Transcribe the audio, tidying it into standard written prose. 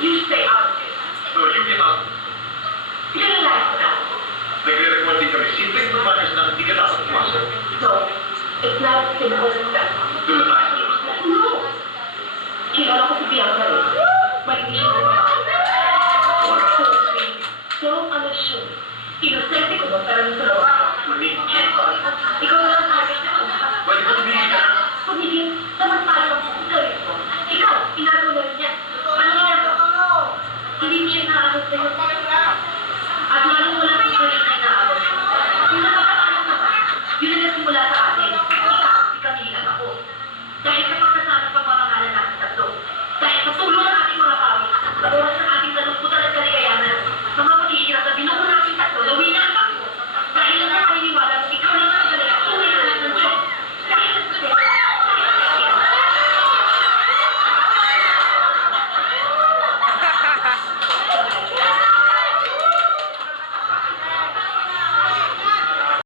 You stay out of it. So you get out. Pinalalayan ko na. Nagre-record din kami. Simpleng lumanas na hindi ka dapat pumasok. So, it's not simple as that. Doon na tayo sa labas. No! Kilala ko si Bianca rin. Malinis siya ng mga. Or so sweet. So unassuming. Inosente ko ba para sa labas? Mali. Ikaw na lang sabi sa kanya. Pwede ba tumigil ka? Pumigil, naman tayo ang gawin ko. Ikaw, inagaw na rin niya. Ano nga? Hindi mo siya inaabot sa'yo. At lalong wala kang kalit na inaabot. Yung nakakatalang naman, yun ang nagsimula sa atin. Ikaw, si Camille at ako. Dahil sa pagkasama pang mga ngalan natin tatlo. Dahil sa tulong ng ating mga pawis, sa oras